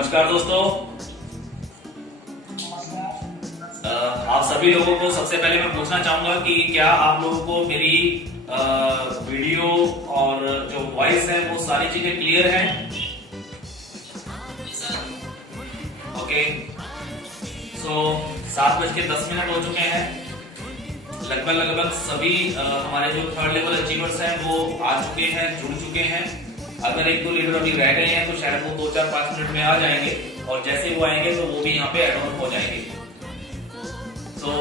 नमस्कार दोस्तों। आप सभी लोगों को सबसे पहले मैं पूछना चाहूंगा कि क्या आप लोगों को मेरी वीडियो और जो वॉइस है वो सारी चीजें क्लियर हैं? ओके, सो 7:10 हो चुके हैं। लगभग सभी हमारे जो थर्ड लेवल अचीवर्स हैं वो आ चुके हैं, जुड़ चुके हैं। अगर एक दो लीडर अभी रह गए हैं तो शायद वो 2-4-5 मिनट में आ जाएंगे, और जैसे वो आएंगे तो वो भी यहाँ पे एड ऑन हो जाएंगे। तो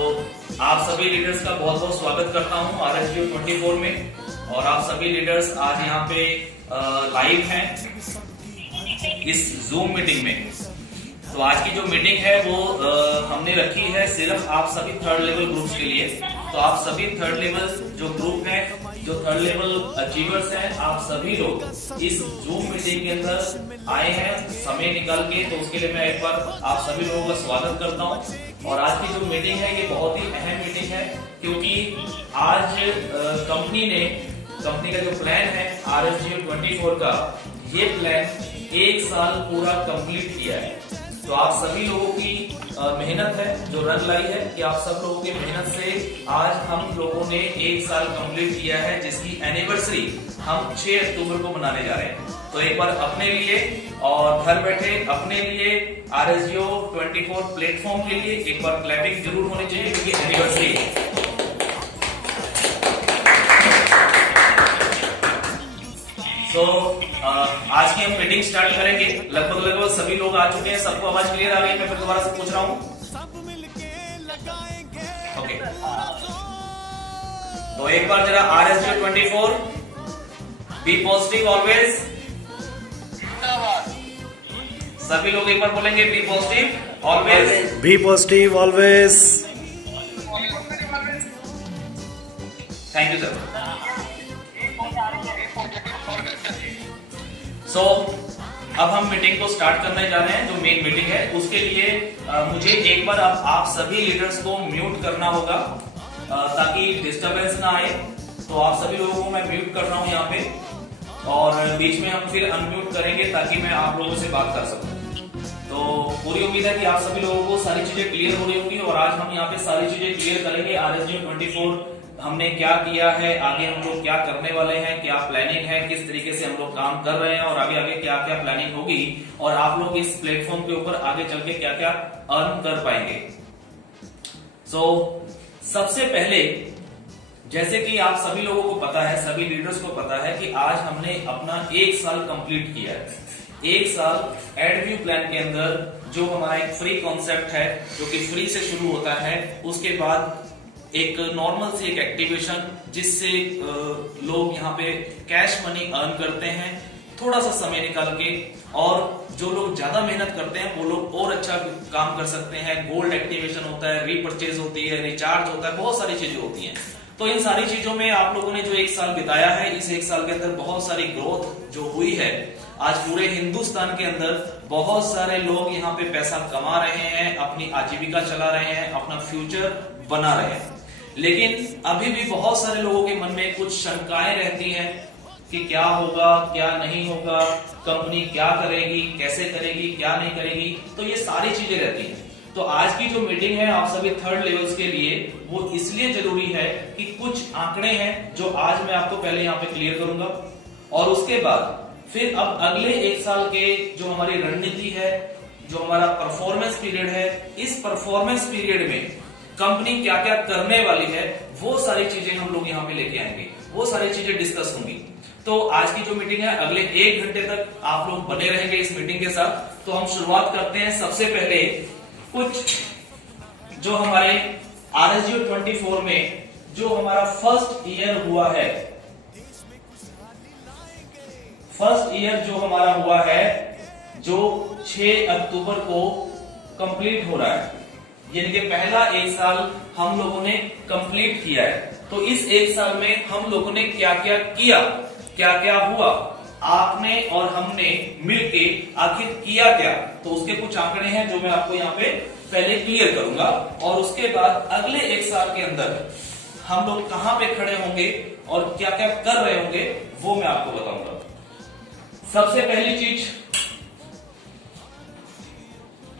आप सभी लीडर्स का बहुत बहुत स्वागत करता हूँ RSGO 24 में। और आप सभी लीडर्स आज यहाँ पे लाइव हैं इस जूम मीटिंग में। तो आज की जो मीटिंग है वो हमने रखी है सिर्फ आप सभी थर्ड लेवल ग्रुप्स के लिए। तो आप सभी थर्ड लेवल जो ग्रुप हैं, जो थर्ड लेवल अचीवर्स हैं, आप सभी लोग इस जूम मीटिंग के अंदर आए हैं समय निकाल के। तो उसके लिए मैं एक बार आप सभी लोगों का स्वागत करता हूं। और आज की जो मीटिंग है ये बहुत ही अहम मीटिंग है, क्योंकि आज कंपनी का जो प्लान है RSGO 24 का, ये प्लान 1 साल पूरा कंप्लीट किया है। तो आप सभी लोगों की मेहनत है जो रन लाई है, कि आप सब लोगों की मेहनत से आज हम लोगों ने 1 साल कंप्लीट किया है, जिसकी एनिवर्सरी हम 6 अक्टूबर को मनाने जा रहे हैं। तो एक बार अपने लिए और घर बैठे अपने लिए RSGO 24 प्लेटफॉर्म के लिए एक बार क्लैपिंग जरूर होनी चाहिए, क्योंकि एनिवर्सरी है। तो आज की हम मीटिंग स्टार्ट करेंगे। लगभग सभी लोग आ चुके हैं। सबको आवाज क्लियर आ गई? मैं फिर दोबारा से पूछ रहा हूँ। ओके, तो एक बार जरा RSGO 24 बी पॉजिटिव ऑलवेज। सभी लोग एक बार बोलेंगे be positive always, be positive always. Thank you sir. So अब हम मीटिंग को स्टार्ट करने जा रहे हैं। जो मेन मीटिंग है उसके लिए मुझे एक बार आप सभी लीडर्स को म्यूट करना होगा ताकि डिस्टरबेंस ना आए। तो आप सभी लोगों को मैं म्यूट कर रहा हूं यहाँ पे, और बीच में हम फिर अनम्यूट करेंगे ताकि मैं आप लोगों से बात कर सकूं। तो पूरी उम्मीद है कि आप सभी लोगों को सारी चीजें क्लियर हो रही होंगी, और आज हम यहाँ पे सारी चीजें क्लियर करेंगे। RSGO 24 हमने क्या किया है, आगे हम लोग क्या करने वाले हैं, क्या प्लानिंग है, किस तरीके से हम लोग काम कर रहे हैं, और आगे क्या क्या प्लानिंग होगी, और आप लोग इस प्लेटफॉर्म के ऊपर आगे चल के क्या क्या अर्न कर पाएंगे। सो सबसे पहले, जैसे कि आप सभी लोगों को पता है, सभी लीडर्स को पता है कि आज हमने अपना 1 साल कंप्लीट किया है। 1 साल एडव्यू प्लान के अंदर जो हमारा एक फ्री कॉन्सेप्ट है, जो कि फ्री से शुरू होता है, उसके बाद एक नॉर्मल सी एक एक्टिवेशन जिससे लोग यहाँ पे कैश मनी अर्न करते हैं थोड़ा सा समय निकाल के, और जो लोग ज्यादा मेहनत करते हैं वो लोग और अच्छा काम कर सकते हैं। गोल्ड एक्टिवेशन होता है, रीपर्चेज होती है, रिचार्ज होता है, बहुत सारी चीजें होती हैं। तो इन सारी चीजों में आप लोगों ने जो 1 साल बिताया है, इस 1 साल के अंदर बहुत सारी ग्रोथ जो हुई है। आज पूरे हिंदुस्तान के अंदर बहुत सारे लोग यहाँ पे पैसा कमा रहे हैं, अपनी आजीविका चला रहे हैं, अपना फ्यूचर बना रहे हैं। लेकिन अभी भी बहुत सारे लोगों के मन में कुछ शंकाएं रहती हैं कि क्या होगा, क्या नहीं होगा, कंपनी क्या करेगी, कैसे करेगी, क्या नहीं करेगी। तो ये सारी चीजें रहती हैं। तो आज की जो मीटिंग है आप सभी थर्ड लेवल्स के लिए, वो इसलिए जरूरी है कि कुछ आंकड़े हैं जो आज मैं आपको पहले यहाँ पे क्लियर करूंगा, और उसके बाद फिर अब अगले 1 साल के जो हमारी रणनीति है, जो हमारा परफॉर्मेंस पीरियड है, इस परफॉर्मेंस पीरियड में कंपनी क्या क्या करने वाली है, वो सारी चीजें हम लोग यहाँ पे लेके आएंगे, वो सारी चीजें डिस्कस होंगी। तो आज की जो मीटिंग है अगले 1 घंटे तक आप लोग बने रहेंगे इस मीटिंग के साथ। तो हम शुरुआत करते हैं। सबसे पहले कुछ जो हमारे RSGO 24 में जो हमारा फर्स्ट ईयर हुआ है, फर्स्ट ईयर जो हमारा हुआ है, जो 6 अक्टूबर को कंप्लीट हो रहा है, यानी कि पहला 1 साल हम लोगों ने कंप्लीट किया है। तो इस 1 साल में हम लोगों ने क्या क्या किया, क्या क्या हुआ, आपने और हमने मिलके आखिर किया क्या, तो उसके कुछ आंकड़े हैं जो मैं आपको यहाँ पे पहले क्लियर करूंगा, और उसके बाद अगले 1 साल के अंदर हम लोग कहां पे खड़े होंगे और क्या क्या कर रहे होंगे वो मैं आपको बताऊंगा। सबसे पहली चीज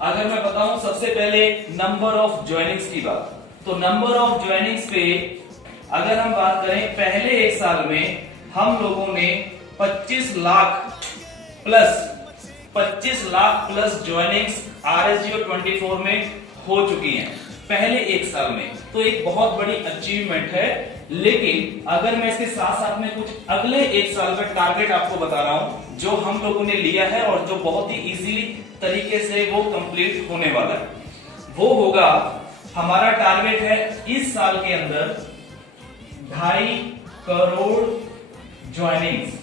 अगर मैं बताऊं सबसे पहले नंबर ऑफ ज्वाइनिंग्स की बात, तो नंबर ऑफ ज्वाइनिंग्स पे अगर हम बात करें पहले एक साल में हम लोगों ने 25 लाख प्लस ज्वाइनिंग्स RSGO 24 में हो चुकी हैं पहले एक साल में। तो एक बहुत बड़ी अचीवमेंट है। लेकिन अगर मैं इसके साथ साथ में कुछ अगले एक साल का टारगेट आपको बता रहा हूं जो हम लोगों ने लिया है और जो बहुत ही इजीली तरीके से वो कंप्लीट होने वाला है, वो होगा हमारा टारगेट है इस साल के अंदर 2.5 करोड़ ज्वाइनिंग्स,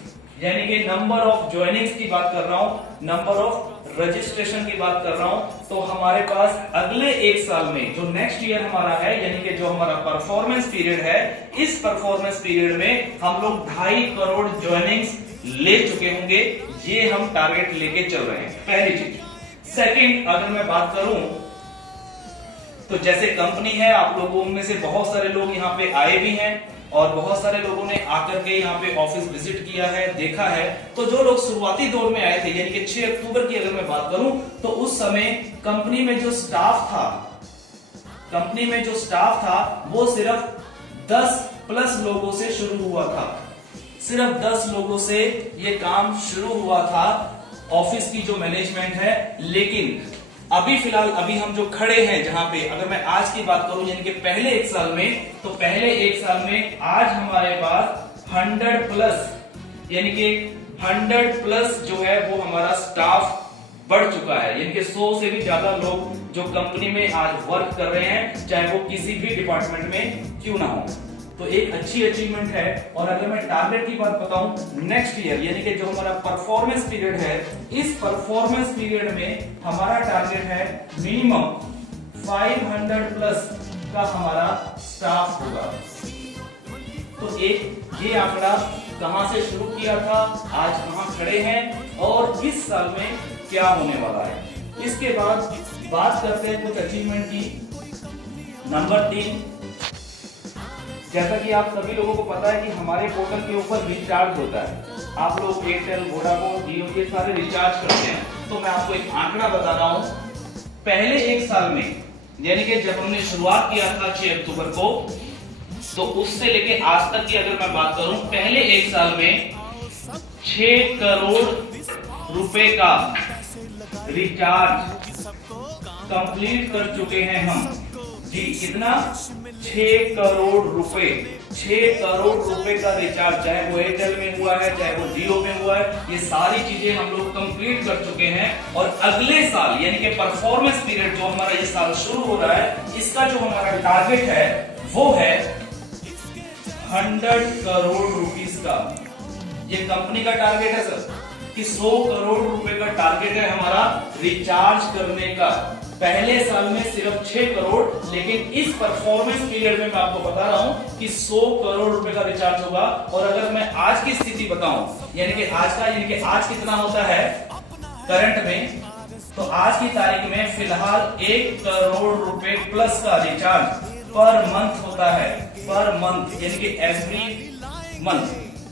यानी कि नंबर ऑफ ज्वाइनिंग्स की बात कर रहा हूं, नंबर ऑफ रजिस्ट्रेशन की बात कर रहा हूं। तो हमारे पास अगले एक साल में जो नेक्स्ट ईयर हमारा है, यानी कि जो हमारा परफॉर्मेंस पीरियड है, इस परफॉर्मेंस पीरियड में हम लोग 2.5 करोड़ ज्वाइनिंग्स ले चुके होंगे। ये हम टारगेट लेके चल रहे हैं, पहली चीज। सेकंड, अगर मैं बात करूं तो जैसे कंपनी है, आप लोगों में से बहुत सारे लोग यहाँ पे आए भी हैं और बहुत सारे लोगों ने आकर के यहाँ पे ऑफिस विजिट किया है, देखा है। तो जो लोग शुरुआती दौर में आए थे, यानी कि 6 अक्टूबर की अगर मैं बात करूं तो उस समय कंपनी में जो स्टाफ था वो सिर्फ 10 प्लस लोगों से शुरू हुआ था। सिर्फ 10 लोगों से ये काम शुरू हुआ था, ऑफिस की जो मैनेजमेंट है। लेकिन अभी फिलहाल हम जो खड़े हैं जहां पे, अगर मैं आज की बात करूं यानी कि पहले एक साल में, तो पहले एक साल में आज हमारे पास 100 प्लस, यानी कि 100 प्लस जो है वो हमारा स्टाफ बढ़ चुका है। यानी कि 100 से भी ज्यादा लोग जो कंपनी में आज वर्क कर रहे हैं, चाहे वो किसी भी डिपार्टमेंट में क्यों ना हो। तो एक अच्छी अचीवमेंट है। और अगर मैं टारगेट की बात बताऊं नेक्स्ट ईयर, यानी कि जो हमारा परफॉर्मेंस पीरियड है, इस परफॉर्मेंस पीरियड में हमारा टारगेट है मिनिमम 500 प्लस का हमारा स्टाफ होगा। तो एक ये आंकड़ा कहां से शुरू किया था, आज कहां खड़े हैं और इस साल में क्या होने वाला है। इसके बाद बात करते हैं कुछ अचीवमेंट की। नंबर 3, जैसा कि आप सभी लोगों को पता है कि हमारे पोर्टल के ऊपर रिचार्ज होता है। आप लोग एयरटेल, वोडाफोन, जियो के सारे रिचार्ज करते हैं। तो मैं आपको एक आंकड़ा बता रहा हूं, पहले एक साल में, यानी कि जब हमने शुरुआत किया था 6 अक्टूबर को, तो उससे लेके आज तक की अगर मैं बात करूं, पहले एक साल में 6 करोड़ रुपए का रिचार्ज कंप्लीट कर चुके हैं हम। जी कितना? 6 करोड़ रुपए। 6 करोड़ रुपए का रिचार्ज, चाहे वो एयरटेल में हुआ है, चाहे वो जियो में हुआ है, ये सारी चीजें हम लोग कंप्लीट कर चुके हैं। और अगले साल यानी कि परफॉर्मेंस पीरियड जो हमारा ये साल शुरू हो रहा है, इसका जो हमारा टारगेट है वो है 100 करोड़ रुपीस का। ये कंपनी का टारगेट है सर कि 100 करोड़ रुपए का टारगेट है हमारा रिचार्ज करने का। पहले साल में सिर्फ 6 करोड़, लेकिन इस परफॉर्मेंस पीरियड में मैं आपको बता रहा हूं कि 100 करोड़ रुपए का रिचार्ज होगा। और अगर मैं आज की स्थिति बताऊं, यानी कि आज कितना होता है करंट में, तो आज की तारीख में फिलहाल 1 करोड़ रुपए प्लस का रिचार्ज पर मंथ होता है। पर मंथ यानी कि एवरी मंथ,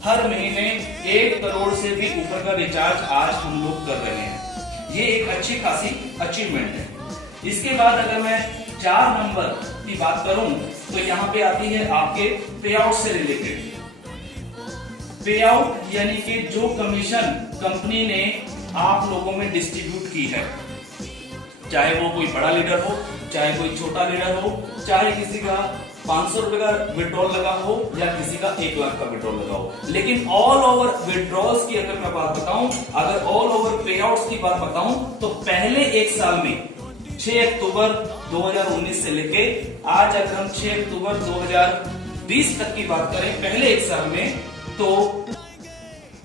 हर महीने 1 करोड़ से भी ऊपर का रिचार्ज आज हम लोग कर रहे हैं। ये एक अच्छी खासी अचीवमेंट है। इसके बाद अगर मैं 4 नंबर की बात करूं तो यहां पे आती है आपके पे आउट से रिलेटेड। पे आउट यानी कि जो कमीशन कंपनी ने आप लोगों में डिस्ट्रीब्यूट की है, चाहे वो कोई बड़ा लीडर हो, चाहे कोई छोटा लीडर हो, चाहे किसी का 500 रुपए का विड्रॉल लगा हो या किसी का 1 लाख का विड्रॉल लगा हो। लेकिन ऑल ओवर विड्रॉल्स की अगर मैं बात बताऊं, अगर ऑल ओवर पे आउट्स की बात बताऊं, तो पहले एक साल में 6 अक्टूबर 2019 से लेके आज अगर हम 6 अक्टूबर 2020 तक की बात करें, पहले एक साल में, तो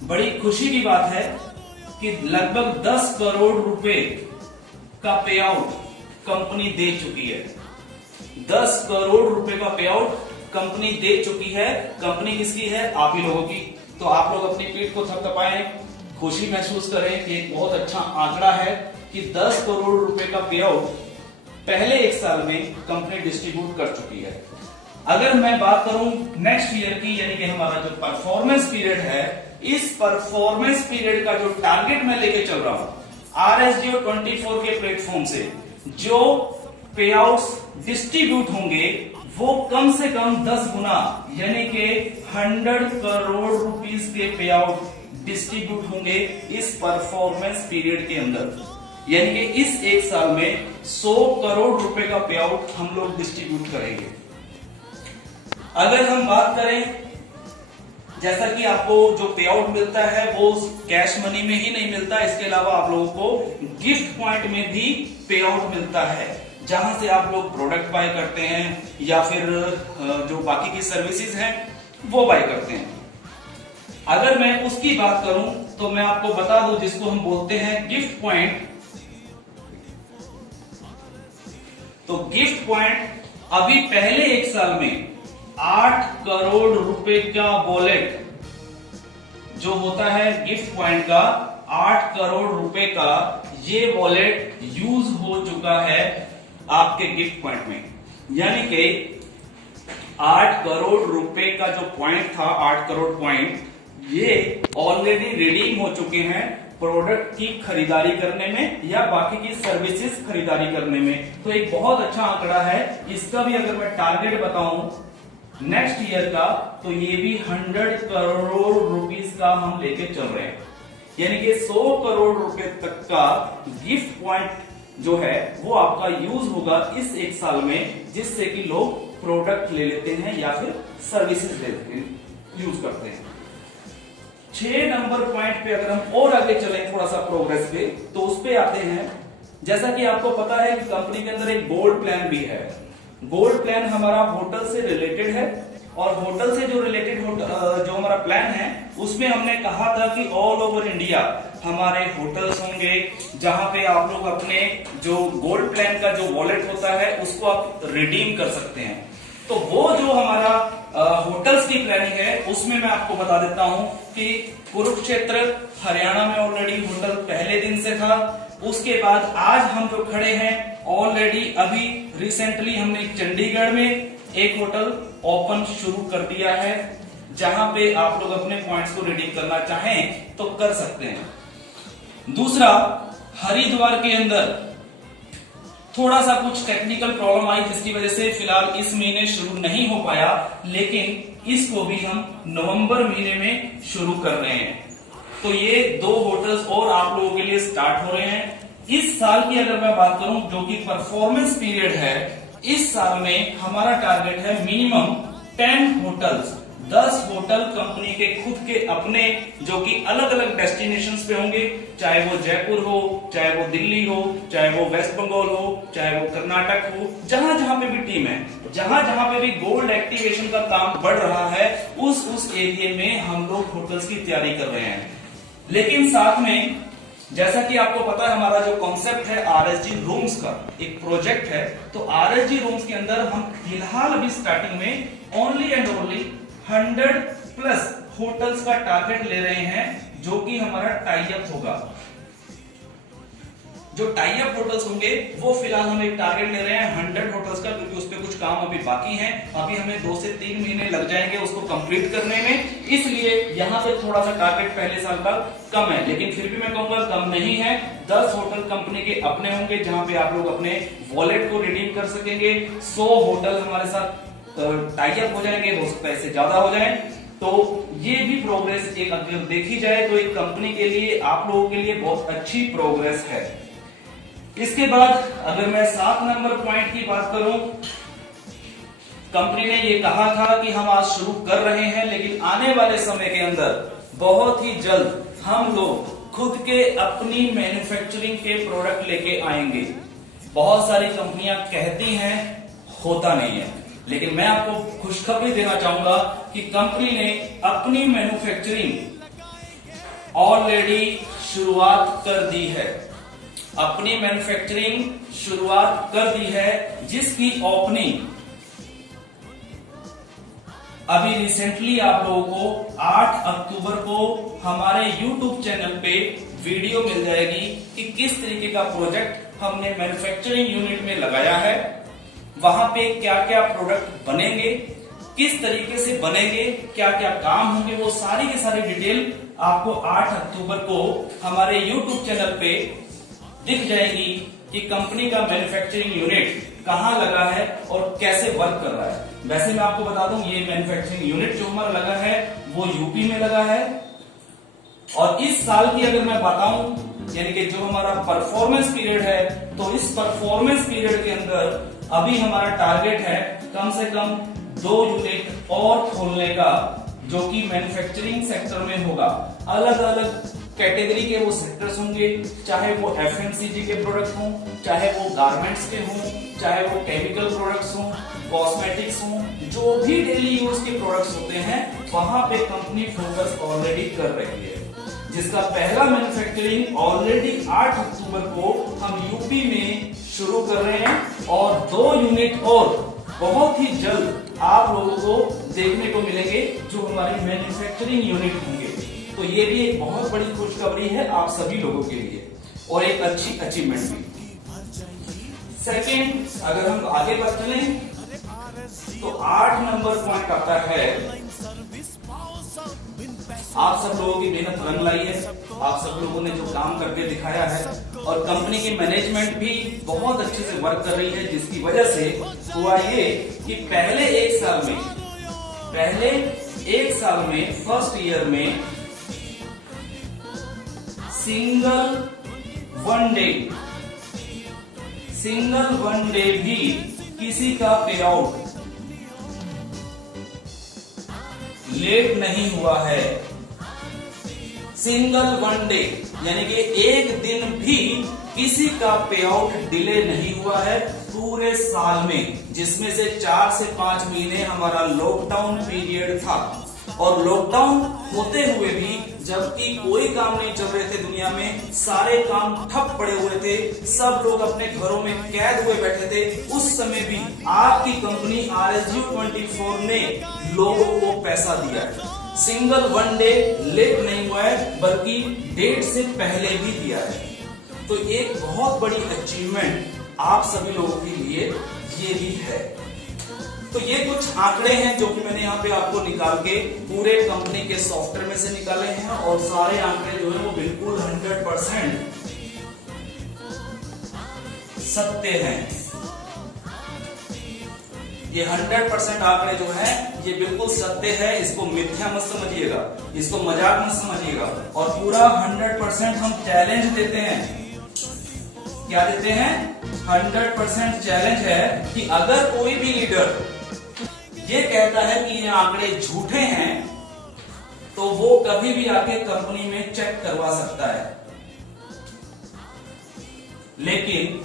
बड़ी खुशी की बात है कि लगभग 10 करोड़ रुपए का पे आउट कंपनी दे चुकी है। 10 करोड़ रुपए का पे आउट कंपनी दे चुकी है। कंपनी किसकी है? आप ही लोगों की। तो आप लोग अपनी पीठ को थपथपाएं, खुशी महसूस करें कि एक बहुत अच्छा आंकड़ा है कि 10 करोड़ रुपए का पे आउट पहले एक साल में कंपनी डिस्ट्रीब्यूट कर चुकी है। अगर मैं बात करूं नेक्स्ट ईयर की, यानी कि हमारा जो परफॉर्मेंस पीरियड है, इस परफॉर्मेंस पीरियड का जो टारगेट मैं लेके चल रहा हूं, RSGO 24 के प्लेटफॉर्म से जो पे आउट्स डिस्ट्रीब्यूट होंगे वो कम से कम 10 गुना यानी कि 100 करोड़ रुपीस के पे आउट डिस्ट्रीब्यूट होंगे इस परफॉर्मेंस पीरियड के अंदर। यानी कि इस एक साल में 100 करोड़ रुपए का पे आउट हम लोग डिस्ट्रीब्यूट करेंगे। अगर हम बात करें, जैसा कि आपको जो पे आउट मिलता है वो कैश मनी में ही नहीं मिलता, इसके अलावा आप लोगों को गिफ्ट पॉइंट में भी पे आउट मिलता है, जहां से आप लोग प्रोडक्ट बाय करते हैं या फिर जो बाकी की सर्विसेज हैं वो बाय करते हैं। अगर मैं उसकी बात करूं तो मैं आपको बता दूं, जिसको हम बोलते हैं गिफ्ट पॉइंट। तो गिफ्ट पॉइंट अभी पहले एक साल में 8 करोड़ रुपए का वॉलेट जो होता है गिफ्ट पॉइंट का, 8 करोड़ रुपए का ये वॉलेट यूज हो चुका है आपके गिफ्ट पॉइंट में। यानी कि 8 करोड़ रुपए का जो पॉइंट था, 8 करोड़ पॉइंट, ये ऑलरेडी रिडीम हो चुके हैं प्रोडक्ट की खरीदारी करने में या बाकी की सर्विसेज खरीदारी करने में। तो एक बहुत अच्छा आंकड़ा है। इसका भी अगर मैं टारगेट बताऊं नेक्स्ट ईयर का, तो ये भी 100 करोड़ रुपीस का हम लेके चल रहे हैं। यानी कि 100 करोड़ रुपए तक का गिफ्ट पॉइंट जो है वो आपका यूज होगा इस एक साल में, जिससे कि लोग प्रोडक्ट ले लेते हैं या फिर सर्विसेज लेते हैं, यूज करते हैं। 6 नंबर पॉइंट पे अगर हम और आगे चलें थोड़ा सा प्रोग्रेस पे, तो उस पे आते हैं। जैसा कि आपको पता है कि कंपनी के अंदर एक गोल्ड प्लान भी है। गोल्ड प्लान हमारा होटल से रिलेटेड है, और होटल से जो रिलेटेड जो हमारा प्लान है उसमें हमने कहा था कि ऑल ओवर इंडिया हमारे होटल्स होंगे, जहां पे आप लोग अपने जो गोल्ड प्लान का जो वॉलेट होता है उसको आप रिडीम कर सकते हैं। तो वो जो हमारा होटल्स की प्लानिंग है उसमें मैं आपको बता देता हूं कि कुरुक्षेत्र हरियाणा में ऑलरेडी होटल पहले दिन से था। उसके बाद आज हम जो खड़े हैं ऑलरेडी अभी रिसेंटली हमने चंडीगढ़ में एक होटल ओपन शुरू कर दिया है, जहां पे आप लोग अपने पॉइंट्स को रिडीम करना चाहें तो कर सकते हैं। दूसरा, हरिद्वार के अंदर थोड़ा सा कुछ टेक्निकल प्रॉब्लम आई, जिसकी वजह से फिलहाल इस महीने शुरू नहीं हो पाया, लेकिन इसको भी हम नवंबर महीने में शुरू कर रहे हैं। तो ये 2 होटल्स और आप लोगों के लिए स्टार्ट हो रहे हैं। इस साल की अगर मैं बात करूं, जो कि परफॉर्मेंस पीरियड है, इस साल में हमारा टारगेट है मिनिमम 10 होटल्स, 10 होटल कंपनी के खुद के अपने, जो कि अलग अलग डेस्टिनेशंस पे होंगे, चाहे वो जयपुर हो, चाहे वो दिल्ली हो, चाहे वो वेस्ट बंगाल हो, चाहे वो कर्नाटक हो, जहां जहां पे भी टीम है, जहां जहां पे भी गोल्ड एक्टिवेशन का काम बढ़ रहा है, उस एरिया में हम लोग होटल्स की तैयारी कर रहे हैं। लेकिन साथ में, जैसा कि आपको पता है, हमारा जो कॉन्सेप्ट है RSG रूम्स का एक प्रोजेक्ट है, तो RSG रूम्स के अंदर हम फिलहाल अभी स्टार्टिंग में ओनली एंड ओनली 100+ होटल्स का टारगेट ले रहे हैं, जो कि हमारा टाई अप होगा। जो टाई अप होटल्स होंगे वो फिलहाल हम एक टारगेट ले रहे हैं 100 होटल्स का, क्योंकि उस पर कुछ काम अभी बाकी है। अभी हमें 2 से 3 महीने लग जाएंगे उसको कंप्लीट करने में, इसलिए यहां पे थोड़ा सा टारगेट पहले साल का कम है, लेकिन फिर भी मैं कहूंगा कम नहीं है। 10 होटल कंपनी के अपने होंगे, जहां पे आप लोग अपने वॉलेट को रिडीम कर सकेंगे। 100 होटल हमारे साथ टाई अप हो जाएंगे, हो सकता है इससे ज्यादा हो जाए। तो ये भी प्रोग्रेस एक अगर देखी जाए तो एक कंपनी के लिए, आप लोगों के लिए बहुत अच्छी प्रोग्रेस है। इसके बाद अगर मैं 7 नंबर पॉइंट की बात करूं, कंपनी ने ये कहा था कि हम आज शुरू कर रहे हैं, लेकिन आने वाले समय के अंदर बहुत ही जल्द हम लोग खुद के अपनी मैन्युफैक्चरिंग के प्रोडक्ट लेके आएंगे। बहुत सारी कंपनियां कहती हैं, होता नहीं है, लेकिन मैं आपको खुशखबरी देना चाहूंगा कि कंपनी ने अपनी मैन्युफैक्चरिंग ऑलरेडी शुरुआत कर दी है। अपनी मैन्युफैक्चरिंग शुरुआत कर दी है, जिसकी ओपनिंग अभी रिसेंटली आप लोगों को 8 अक्टूबर को हमारे YouTube चैनल पे वीडियो मिल जाएगी कि किस तरीके का प्रोजेक्ट हमने मैन्युफैक्चरिंग यूनिट में लगाया है, वहां पे क्या क्या प्रोडक्ट बनेंगे, किस तरीके से बनेंगे, क्या क्या काम होंगे, वो सारी की सारी डिटेल आपको 8 अक्टूबर को हमारे YouTube चैनल पे दिख जाएगी कि कंपनी का मैन्युफैक्चरिंग यूनिट कहां लगा है और कैसे वर्क कर रहा है। वैसे मैं आपको बता दूं, ये मैन्युफैक्चरिंग यूनिट जो हमारा लगा है वो यूपी में लगा है। और इस साल की अगर मैं बताऊं, यानी कि जो हमारा परफॉर्मेंस पीरियड है, तो इस परफॉर्मेंस पीरियड के अंदर अभी हमारा टारगेट है कम से कम 2 यूनिट और खोलने का, जो कि मैन्युफैक्चरिंग सेक्टर में होगा। अलग अलग कैटेगरी के वो सेक्टर्स होंगे, चाहे वो एफएमसीजी के प्रोडक्ट हों, चाहे वो गारमेंट्स के हों, चाहे वो केमिकल प्रोडक्ट्स हों, कॉस्मेटिक्स हों, जो भी डेली यूज के प्रोडक्ट्स होते हैं, वहां पे कंपनी फोकस ऑलरेडी कर रही है। जिसका पहला मैन्युफैक्चरिंग ऑलरेडी 8 अक्टूबर को हम यूपी में शुरू कर रहे हैं, और 2 यूनिट और बहुत ही जल्द आप लोगों को देखने को मिलेंगे जो हमारे मैन्युफैक्चरिंग यूनिट होंगे। तो ये भी एक बहुत बड़ी खुशखबरी है आप सभी लोगों के लिए, और एक अच्छी अचीवमेंट भी। सेकेंड, अगर हम आगे बढ़ चले तो 8 नंबर पॉइंट आता है, आप सब लोगों की मेहनत रंग लाई है, आप सब लोगों ने जो काम करके दिखाया है, और कंपनी की मैनेजमेंट भी बहुत अच्छे से वर्क कर रही है, जिसकी वजह से हुआ ये कि पहले एक साल में फर्स्ट ईयर में सिंगल वन डे भी किसी का पे आउट लेट नहीं हुआ है। सिंगल वन डे यानी कि एक दिन भी किसी का पे आउट डिले नहीं हुआ है पूरे साल में, जिसमें से 4 से 5 महीने हमारा लॉकडाउन पीरियड था। और लॉकडाउन होते हुए भी, जबकि कोई काम नहीं चल रहे थे दुनिया में, सारे काम ठप पड़े हुए थे, सब लोग अपने घरों में कैद हुए बैठे थे, उस समय भी आपकी कंपनी RSU 24 ने लोगों को पैसा दिया है। सिंगल वन डे लेट नहीं हुआ है, बल्कि डेट से पहले भी दिया है। तो एक बहुत बड़ी अचीवमेंट आप सभी लोगों के लिए ये भी है। तो ये कुछ आंकड़े हैं जो कि मैंने यहाँ पे आपको निकाल के पूरे कंपनी के सॉफ्टवेयर में से निकाले हैं, और सारे आंकड़े जो है वो बिल्कुल 100% सत्य हैं। ये 100% आंकड़े जो है ये बिल्कुल सत्य है, इसको मिथ्या मत समझिएगा, इसको मजाक मत समझिएगा। और पूरा 100% हम चैलेंज देते हैं। क्या देते हैं? 100% चैलेंज है कि अगर कोई भी लीडर ये कहता है कि ये आंकड़े झूठे हैं, तो वो कभी भी आके कंपनी में चेक करवा सकता है। लेकिन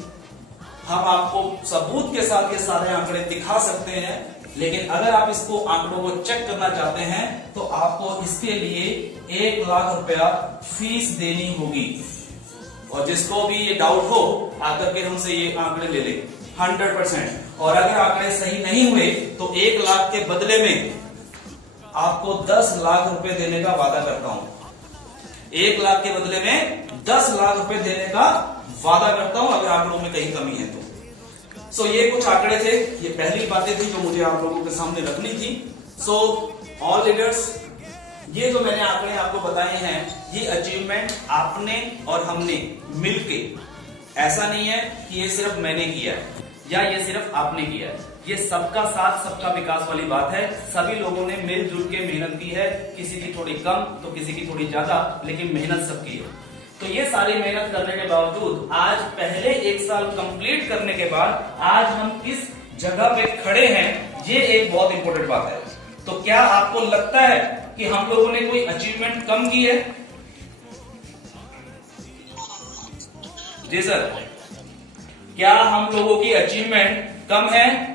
हम आपको सबूत के साथ ये सारे आंकड़े दिखा सकते हैं, लेकिन अगर आप इसको आंकड़ों को चेक करना चाहते हैं तो आपको इसके लिए 1 लाख रुपया फीस देनी होगी। और जिसको भी ये डाउट हो आकर के हमसे ये आंकड़े ले ले 100%। और अगर आंकड़े सही नहीं हुए तो 1 लाख के बदले में आपको 10 लाख रुपए देने का वादा करता हूं। 1 लाख के बदले में 10 लाख रुपए देने का वादा करता हूं, अगर आंकड़ों में कहीं कमी है तो। सो ये कुछ आंकड़े थे, ये पहली बातें थी जो मुझे आप लोगों के सामने रखनी थी। सो ऑल लीडर्स, ये जो मैंने आंकड़े आपको बताए हैं, ये अचीवमेंट आपने और हमने मिलके, ऐसा नहीं है कि ये सिर्फ मैंने किया है या ये सिर्फ आपने किया है, ये सबका साथ सबका विकास वाली बात है। सभी लोगों ने मिलजुल के मेहनत की है, किसी की थोड़ी कम तो किसी की थोड़ी ज्यादा, लेकिन मेहनत सबकी है। तो ये सारी मेहनत करने के बावजूद आज पहले 1 साल कंप्लीट करने के बाद आज हम इस जगह पे खड़े हैं, ये एक बहुत इंपॉर्टेंट बात है। तो क्या आपको लगता है कि हम लोगों ने कोई अचीवमेंट कम की है? जी सर, क्या हम लोगों की अचीवमेंट कम है?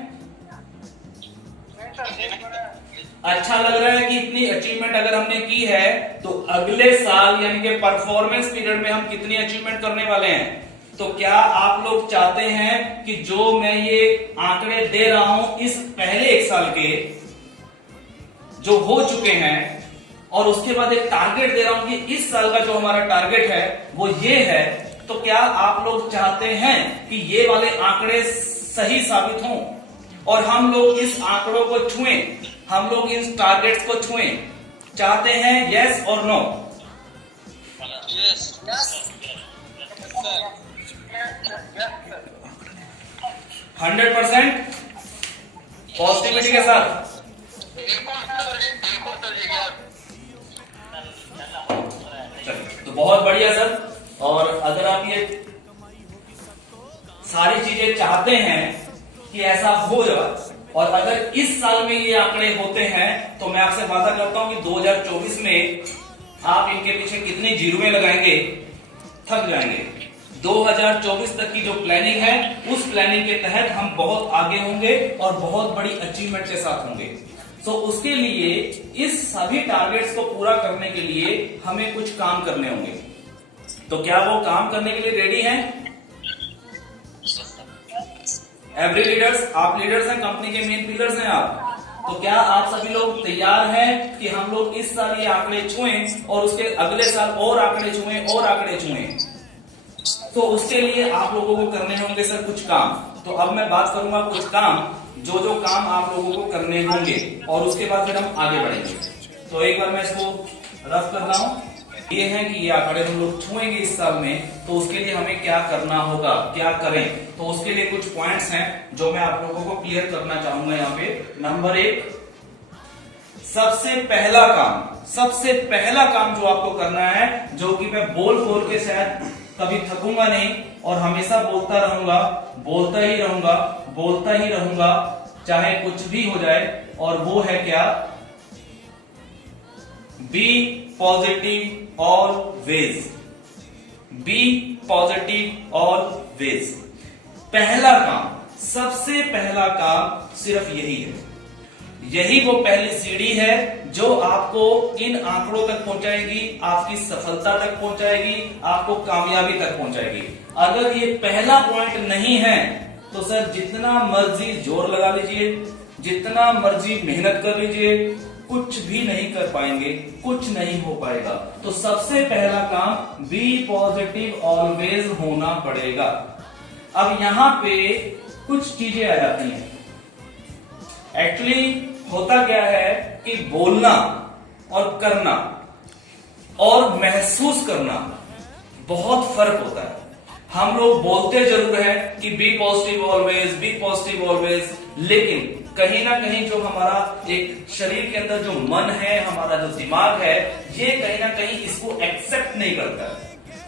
अच्छा लग रहा है कि इतनी अचीवमेंट अगर हमने की है तो अगले साल यानी कि परफॉर्मेंस पीरियड में हम कितनी अचीवमेंट करने वाले हैं? तो क्या आप लोग चाहते हैं कि जो मैं ये आंकड़े दे रहा हूं इस पहले 1 साल के जो हो चुके हैं, और उसके बाद एक टारगेट दे रहा हूं कि इस साल का जो हमारा टारगेट है वो ये है, तो क्या आप लोग चाहते हैं कि ये वाले आंकड़े सही साबित हों और हम लोग इस आंकड़ों को छुएं, हम लोग इन टारगेट्स को छुएं? चाहते हैं यस और नो? 100% पॉजिटिविटी के साथ। चलिए, तो बहुत बढ़िया सर। और अगर आप ये सारी चीजें चाहते हैं कि ऐसा हो जाए, और अगर इस साल में ये आंकड़े होते हैं, तो मैं आपसे वादा करता हूं कि 2024 में आप इनके पीछे कितनी जीरोएं लगाएंगे, थक जाएंगे। 2024 तक की जो प्लानिंग है, उस प्लानिंग के तहत हम बहुत आगे होंगे और बहुत बड़ी अचीवमेंट के साथ होंगे। तो उसके लिए इस सभी टारगेट्स को पूरा करने के लिए हमें कुछ काम करने होंगे। तो क्या वो काम करने के लिए रेडी हैं? एवरी लीडर्स, आप लीडर्स हैं, कंपनी के मेन पिलर्स हैं आप। तो क्या आप सभी लोग तैयार हैं कि हम लोग इस साल ये आंकड़े छुएं और उसके अगले साल और आंकड़े छुएं और आंकड़े छुएं? तो उसके लिए आप लोगों को करने होंगे सर कुछ काम। तो अब मैं बात करूंगा कुछ काम, जो काम आप लोगों को करने होंगे, और उसके बाद फिर हम आगे बढ़ेंगे। तो एक बार मैं इसको रफ कर रहा हूं। ये है कि ये आंकड़े हम लोग छुएंगे इस साल में, तो उसके लिए हमें क्या करना होगा, क्या करें। तो उसके लिए कुछ पॉइंट्स हैं जो मैं आप लोगों को क्लियर करना चाहूंगा यहाँ पे। नंबर 1, सबसे पहला काम जो आपको करना है, जो कि मैं बोल के शायद कभी थकूंगा नहीं और हमेशा बोलता ही रहूंगा चाहे कुछ भी हो जाए, और वो है क्या? Be positive always. Be positive always. पहला काम, सबसे पहला काम सिर्फ यही है। यही वो पहली सीढ़ी है जो आपको इन आंकड़ों तक पहुंचाएगी, आपकी सफलता तक पहुंचाएगी, आपको कामयाबी तक पहुंचाएगी। अगर ये पहला पॉइंट नहीं है तो सर जितना मर्जी जोर लगा लीजिए, जितना मर्जी मेहनत कर लीजिए, कुछ भी नहीं कर पाएंगे, कुछ नहीं हो पाएगा। तो सबसे पहला काम बी पॉजिटिव ऑलवेज होना पड़ेगा। अब यहां पे कुछ चीजें आ जाती हैं। एक्चुअली होता क्या है कि बोलना और करना और महसूस करना बहुत फर्क होता है। हम लोग बोलते जरूर है कि be positive always, be positive always, लेकिन कहीं ना कहीं जो हमारा एक शरीर के अंदर जो मन है, हमारा जो दिमाग है, ये कहीं ना कहीं इसको एक्सेप्ट नहीं करता है।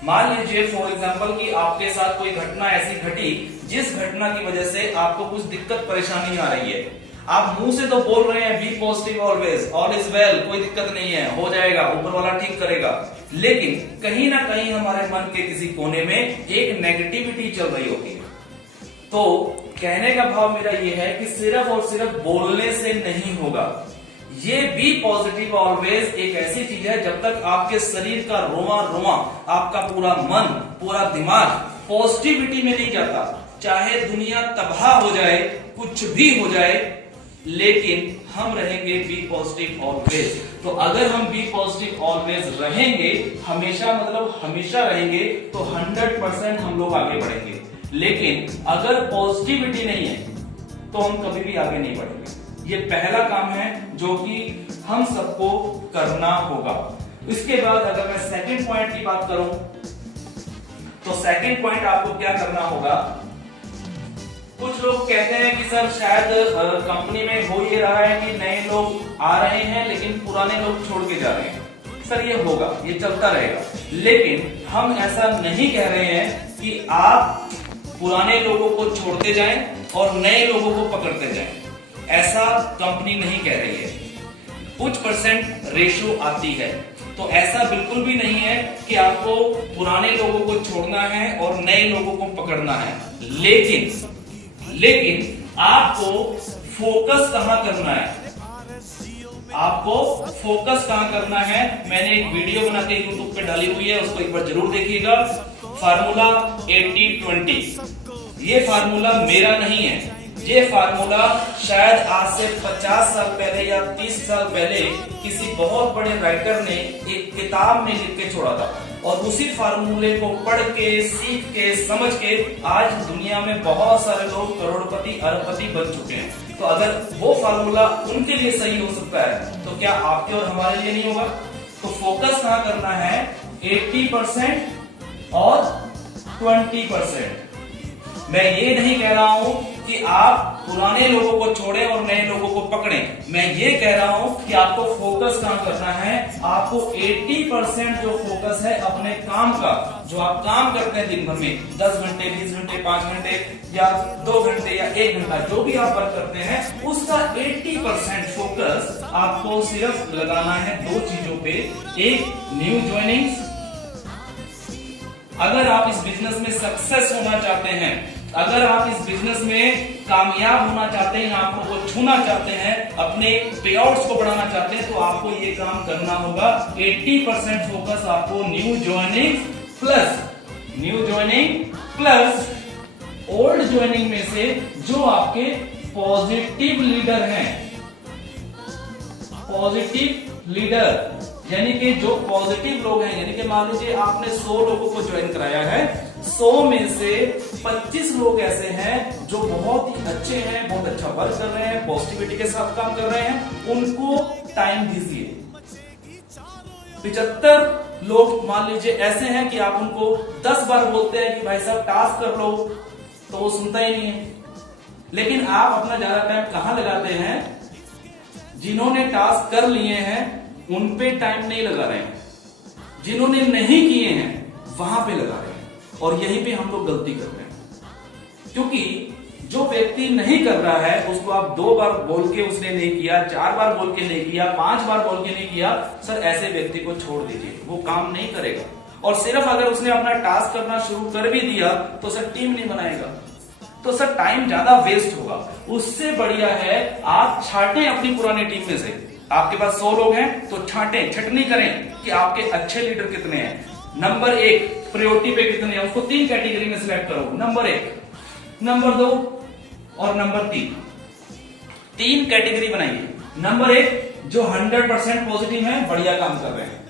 मान लीजिए फॉर एग्जांपल कि आपके साथ कोई घटना ऐसी घटी जिस घटना की वजह से आपको कुछ दिक्कत परेशानी आ रही है। आप मुंह से तो बोल रहे हैं be positive always, all is well, कोई दिक्कत नहीं है, हो जाएगा, ऊपर वाला ठीक करेगा, लेकिन कहीं ना कहीं हमारे मन के किसी कोने में एक नेगेटिविटी चल रही होती है। तो कहने का भाव मेरा ये है कि सिर्फ और सिर्फ बोलने से नहीं होगा। ये बी पॉजिटिव ऑलवेज एक ऐसी चीज है, जब तक आपके शरीर का रोमा रोमा, आपका पूरा मन, पूरा दिमाग पॉजिटिविटी में नहीं जाता, चाहे दुनिया तबाह हो जाए, कुछ भी हो जाए, लेकिन हम रहेंगे बी पॉजिटिव ऑलवेज। तो अगर हम बी पॉजिटिव ऑलवेज रहेंगे, हमेशा मतलब हमेशा रहेंगे, तो 100% हम लोग आगे बढ़ेंगे। लेकिन अगर पॉजिटिविटी नहीं है तो हम कभी भी आगे नहीं बढ़ेंगे। ये पहला काम है जो कि हम सबको करना होगा। इसके बाद अगर मैं सेकंड पॉइंट की बात करूं, तो सेकंड पॉइंट आपको क्या करना होगा। कुछ लोग कहते हैं कि सर शायद कंपनी में हो ये रहा है कि नए लोग आ रहे हैं लेकिन पुराने लोग छोड़ के जा रहे हैं। सर ये होगा, ये चलता रहेगा, लेकिन हम ऐसा नहीं कह रहे हैं कि आप पुराने लोगों को छोड़ते जाएं और नए लोगों को पकड़ते जाएं। ऐसा कंपनी नहीं कह रही है। कुछ परसेंट रेशियो आती है, तो ऐसा बिल्कुल भी नहीं है कि आपको पुराने लोगों को छोड़ना है और नए लोगों को पकड़ना है। लेकिन आपको फोकस कहां करना है, आपको फोकस कहां करना है। मैंने एक वीडियो बना के यूट्यूब पे डाली हुई है, उसको एक बार जरूर देखिएगा। फार्मूला 80-20, ये फार्मूला मेरा नहीं है, ये फार्मूला शायद आज से 50 साल पहले या 30 साल पहले किसी बहुत बड़े राइटर ने एक किताब में लिख के छोड़ा था, और उसी फार्मूले को पढ़ के, सीख के, समझ के आज दुनिया में बहुत सारे लोग करोड़पति, अरबपति बन चुके हैं। तो अगर वो फार्मूला उनके लिए सही हो सकता है, तो क्या आपके और हमारे लिए नहीं होगा। तो फोकस कहां करना है, 80% और 20%। मैं ये नहीं कह रहा हूं कि आप पुराने लोगों को छोड़ें और नए लोगों को पकड़ें। मैं ये कह रहा हूं कि आपको फोकस काम करना है। आपको 80% जो फोकस है अपने काम का, जो आप काम करते हैं दिन भर में 10 घंटे, 20 घंटे, 5 घंटे या 2 घंटे या 1 घंटा, जो भी आप वर्क करते हैं, उसका 80% फोकस आपको सिर्फ लगाना है 2 चीजों पे। एक, न्यू ज्वाइनिंग्स। अगर आप इस बिजनेस में सक्सेस होना चाहते हैं, अगर आप इस बिजनेस में कामयाब होना चाहते हैं, आपको को छूना चाहते हैं, अपने पेआउट्स को बढ़ाना चाहते हैं, तो आपको ये काम करना होगा। 80% फोकस आपको new joining plus old joining में से जो आपके पॉजिटिव लीडर हैं, पॉजिटिव लीडर यानी कि जो पॉजिटिव लोग हैं, यानी कि मान लीजिए आपने 100 लोगों को ज्वाइन कराया है, 100 में से 25 लोग ऐसे हैं जो बहुत ही अच्छे हैं, बहुत अच्छा वर्क कर रहे हैं, पॉजिटिविटी के साथ काम कर रहे हैं, उनको टाइम दीजिए। 75 लोग मान लीजिए ऐसे हैं कि आप उनको 10 बार बोलते हैं कि भाई साहब टास्क कर लो, तो वो सुनता ही नहीं है। लेकिन आप अपना ज्यादा टाइम कहां लगाते हैं? जिन्होंने टास्क कर लिए हैं उन पे टाइम नहीं लगा रहे हैं, जिन्होंने नहीं किए हैं वहां पे लगा रहे हैं, और यहीं पे हम लोग गलती कर रहे हैं। क्योंकि जो व्यक्ति नहीं कर रहा है उसको आप 2 बार बोल के उसने नहीं किया, 4 बार बोल के नहीं किया, 5 बार बोल के नहीं किया, सर ऐसे व्यक्ति को छोड़ दीजिए, वो काम नहीं करेगा। और सिर्फ अगर उसने अपना टास्क करना शुरू कर भी दिया तो सर टीम नहीं बनाएगा, तो सर टाइम ज्यादा वेस्ट होगा। उससे बढ़िया है आप छांटें अपनी पुरानी टीम में से। आपके पास 100 लोग हैं तो छांटें, छटनी करें कि आपके अच्छे लीडर कितने हैं। नंबर 1 प्रायोरिटी पे कितने हैं, उसको 3 कैटेगरी में सिलेक्ट करो। नंबर 1, नंबर 2 और नंबर 3, 3 कैटेगरी बनाइए। नंबर 1 जो 100% पॉजिटिव है, बढ़िया काम कर रहे हैं,